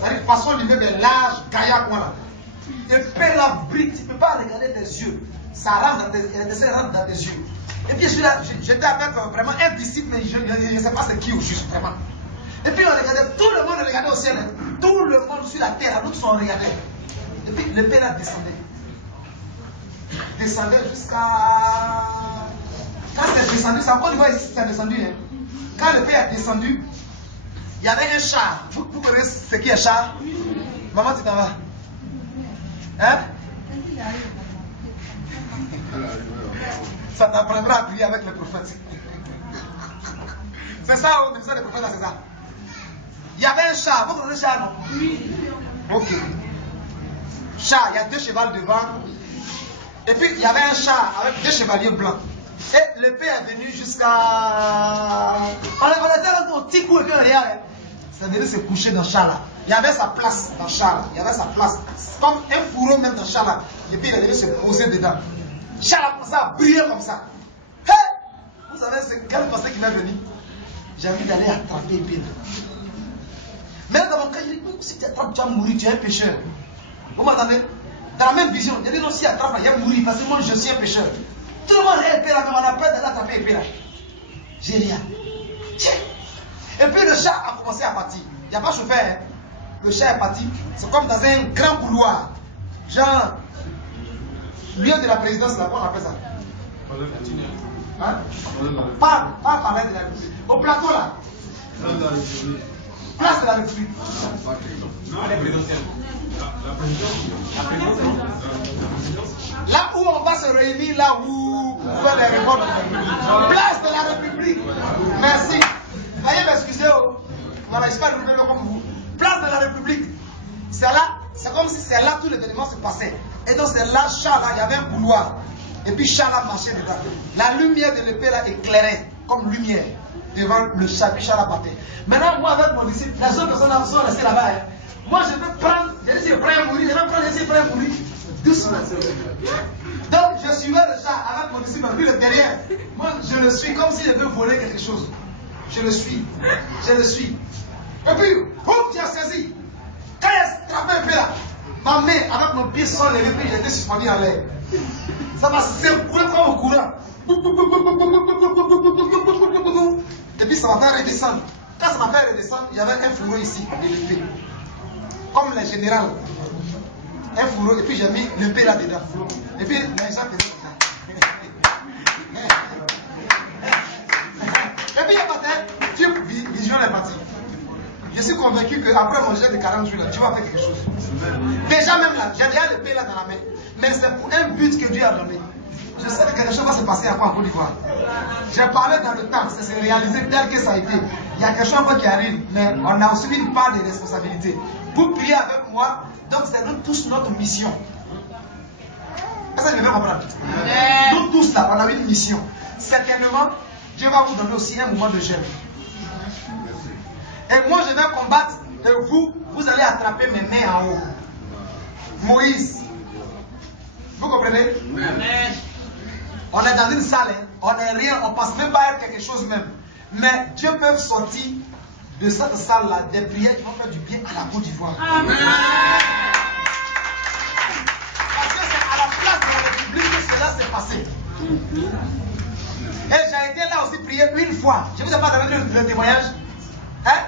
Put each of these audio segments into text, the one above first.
C'est-à-dire façon l'immeuble est large, gaillac, voilà. Épée la brille, tu ne peux pas regarder tes yeux. Ça rentre dans tes yeux. Et puis je suis là, j'étais avec vraiment un disciple, je ne sais pas c'est qui au juste, vraiment. Et puis on regardait, tout le monde regardait au ciel, tout le monde sur la terre, nous tous on regardait. Et puis l'épée là descendait. Descendait jusqu'à... Quand c'est descendu, c'est encore une fois ici, c'est descendu. Hein. Quand l'épée est descendu, il y avait un char. Vous connaissez ce qui est char? Maman, tu t'en vas? Hein? Ça t'apprendra à prier avec les prophètes. C'est ça, on dit ça, les prophètes, c'est ça. Il y avait un char. Vous connaissez le char, non? Oui. Ok. Char, il y a 2 chevaux devant. Et puis, il y avait un char avec 2 chevaliers blancs. Et l'épée est venue jusqu'à... On était là, au petit coup, et puis on regardait. C'est venu se coucher dans le char là. Il y avait sa place dans le char là. Il y avait sa place. Comme un fourreau même dans le char là. Et puis il est venu se poser dedans. Le char là commençait à briller comme ça. Hey! Vous savez, c'est quel passé qui m'est venu? J'ai envie d'aller attraper l'épée là. Mais dans mon cas, je dis, si tu attrapes, tu vas mourir, tu es un pécheur. Vous m'entendez? Dans la même vision, il y a des gens qui attrapent, il va mourir parce que moi je suis un pécheur. Tout le monde est épée là, mais on a peur d'aller attraper l'épée là. J'ai rien. Tiens! Et puis le chat a commencé à partir. Il n'y a pas chauffeur. Hein. Le chat est parti. C'est comme dans un grand couloir. Genre, lieu de la présidence, là, comment on appelle ça? Hein? Pas palais de la République. Au plateau là. Place de la République. Là où on va se réunir, là où on fait les réformes. Place de la République. Merci. Veuillez m'excuser, voilà, je ne suis pas arrivé comme vous. Place de la République. C'est là, c'est comme si c'est là tout l'événement se passait. Et donc c'est là, chat là, il y avait un couloir. Et puis chat là marchait dedans. La lumière de l'épée là éclairait comme lumière devant le chat, puis chat là partait. Maintenant, moi avec mon disciple, les autres personnes sont restées là-bas. Hein. Moi je vais prendre, j'ai dit je prends à mourir, je vais prendre, je prends à mourir. Doucement. Donc je suivais le chat avec mon disciple, lui le derrière. Moi je le suis comme si je veux voler quelque chose. Je le suis. Je le suis. Et puis, tu as saisi. Quand il a attrapé un peu là, ma main avec mon pied sans lever, puis j'étais suspendu en l'air. Ça m'a secoué comme au courant. Et puis ça m'a fait redescendre. Quand ça m'a fait redescendre, il y avait un fourreau ici, de l'épée. Comme les généraux. Un fourreau, et puis j'ai mis l'épée là-dedans. Et puis les gens faisaient ça. Et puis il y a pas vision est partie. Je suis convaincu qu'après mon jet de 40 jours, là, tu vas faire quelque chose. Déjà même là, j'ai déjà l'épée là dans la main. Mais c'est pour un but que Dieu a donné. Je sais que quelque chose va se passer à quoi en Côte d'Ivoire. J'ai parlé dans le temps, c'est réalisé tel que ça a été. Il y a quelque chose qui arrive, mais on a aussi une part de responsabilité. Vous priez avec moi, donc c'est nous tous notre mission. Est-ce que vous devez comprendre? Nous tous là, on a une mission. Certainement, Dieu va vous donner aussi un moment de jeûne. Et moi je vais combattre, et vous allez attraper mes mains en haut. Moïse. Vous comprenez? Amen. On est dans une salle, hein. On n'est rien, on ne pense même pas à quelque chose même. Mais Dieu peut sortir de cette salle-là des prières qui vont faire du bien à la Côte d'Ivoire. Amen. Parce que c'est à la place de la République que cela s'est passé. Et j'ai été là aussi prier une fois. Je ne vous ai pas donné le témoignage. Hein?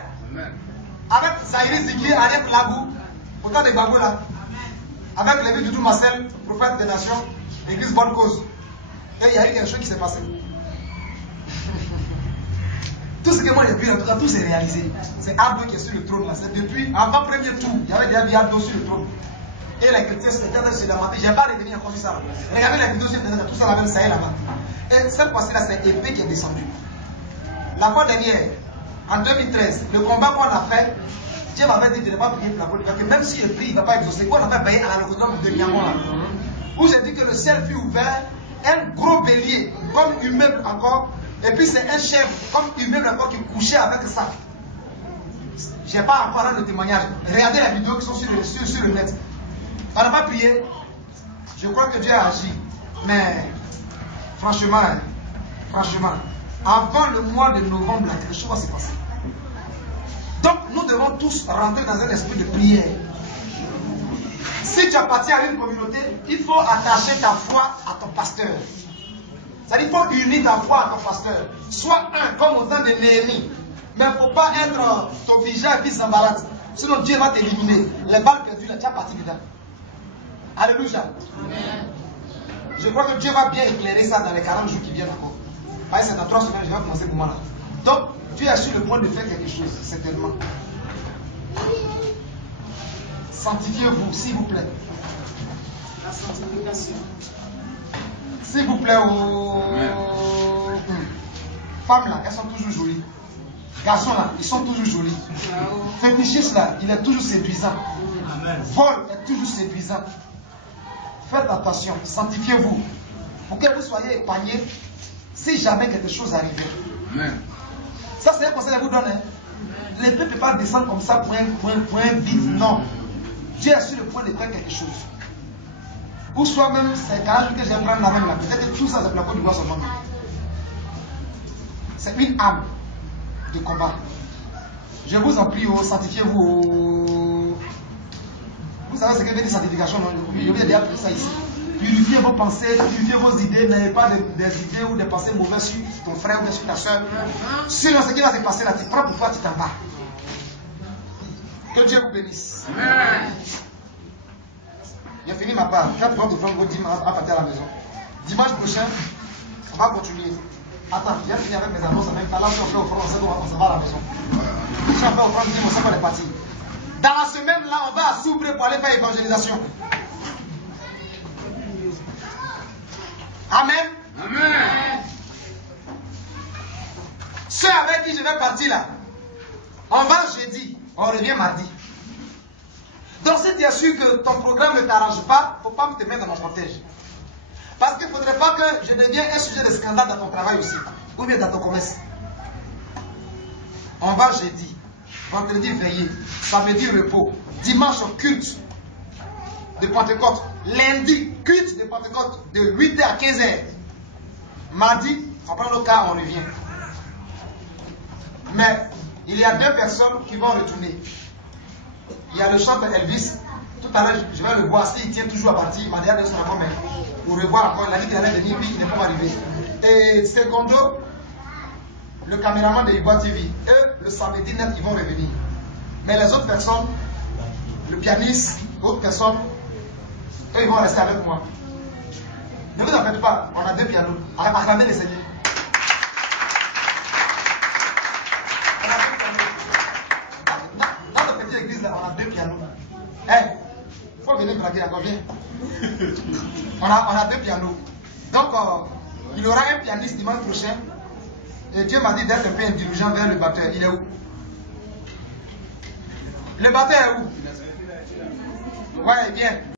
Avec Zahiri Zigli, Aref Lagou, autant de Gbagbo là. Avec Lévi Doudou Marcel, prophète des nations, l'église Bonne Cause. Et il y a eu quelque chose qui s'est passé. Tout ce que moi j'ai vu, en tout cas, tout s'est réalisé. C'est Abdo qui est sur le trône là. C'est depuis, avant le premier tour, il y avait déjà Abdo sur le trône. Et les chrétiens se lamentaient. Je n'ai pas revenu encore sur ça. Regardez la vidéo sur Internet, tout ça là-bas, ça est là-bas. Et cette fois-ci-là, c'est épée qui est descendue. La fois dernière, en 2013, le combat qu'on a fait, Dieu m'avait dit de ne pas prier pour la Côte d'Ivoire, que même si je prie, il ne va pas exaucer. Quoi, on avait payé à l'allocodrame de Niamon là. Où j'ai dit que le ciel fut ouvert, un gros bélier, comme immeuble encore, et puis c'est un chef, comme immeuble encore qui couchait avec ça. Je n'ai pas encore le témoignage. Regardez les vidéos qui sont sur le net. On n'a pas prié. Je crois que Dieu a agi. Mais, franchement, avant le mois de novembre, quelque chose va se passer. Donc, nous devons tous rentrer dans un esprit de prière. Si tu appartiens à une communauté, il faut attacher ta foi à ton pasteur. C'est-à-dire qu'il faut unir ta foi à ton pasteur. Sois un, comme au temps de Néhémie. Mais il ne faut pas être obligé et puis s'embarrasser. Sinon Dieu va t'éliminer. Les balles perdues, là, tu as parti dedans. Alléluia. Amen. Je crois que Dieu va bien éclairer ça dans les 40 jours qui viennent encore. Parce que c'est dans 3 semaines, je vais commencer pour moi là. Donc, tu es sur le point de faire quelque chose, certainement. Sanctifiez-vous, s'il vous plaît. La sanctification. S'il vous plaît, aux femmes là, elles sont toujours jolies. Garçons là, ils sont toujours jolis. Fétichistes là, il est toujours séduisant. Vol est toujours séduisant. Faites attention, sanctifiez-vous. Pour que vous soyez épargnés si jamais quelque chose arrive. Ça, c'est un conseil que je vous donne. Hein. L'épée ne peut pas descendre comme ça pour un vide. Non. Dieu est sur le point de faire quelque chose. Ou soit même, c'est quand que je vais prendre la même là. Peut-être que tout ça, c'est pour la Côte d'Ivoire seulement. C'est une âme de combat. Je vous en prie, sanctifiez-vous. Vous savez ce que veut dire sanctification, non? Je vais déjà appris ça ici. Purifiez vos pensées, purifiez vos idées, n'ayez pas des idées ou des pensées mauvaises sur ton frère ou bien sur ta soeur. Sinon, ce qui va se passer là, tu prends pour toi, tu t'en vas. Que Dieu vous bénisse. Amen. J'ai fini ma part. Je vais pouvoir te prendre vos dimanches à partir à la maison. Dimanche prochain, on va continuer. Attends, j'ai fini avec mes annonces en même temps. Là, si on fait offrande, on s'en va à la maison. Si on fait offrande, on s'en va les partir. Dans la semaine, là, on va à Soubré pour aller faire évangélisation. Amen. Amen. Ceux avec qui je vais partir là, on va jeudi, on revient mardi. Donc si tu es sûr que ton programme ne t'arrange pas, il ne faut pas me te mettre dans mon cortège. Parce qu'il ne faudrait pas que je devienne un sujet de scandale dans ton travail aussi, ou bien dans ton commerce. On va jeudi, vendredi veillée, samedi repos, dimanche culte de Pentecôte, lundi culte de Pentecôte de 8h à 15h. Mardi, on prend le cas, on revient. Mais il y a 2 personnes qui vont retourner. Il y a le chanteur Elvis. Tout à l'heure, je vais le voir. S'il tient toujours à partir, il m'a dit de son avant, mais pour revoir encore, il a dit qu'il allait venir, puis il n'est pas arrivé. Et secondo, le caméraman de Ivoire TV, eux, le samedi net, ils vont revenir. Mais les autres personnes, le pianiste, d'autres personnes, eux, ils vont rester avec moi. Ne vous en faites pas, on a 2 pianos. Acclamez le Seigneur. Dans notre petite église, là, on a 2 pianos. Il faut venir braquer encore, viens. On a 2 pianos. Donc, il y aura un pianiste dimanche prochain. Et Dieu m'a dit d'être un peu indulgent vers le batteur. Il est où? Le batteur est où? Ouais, bien.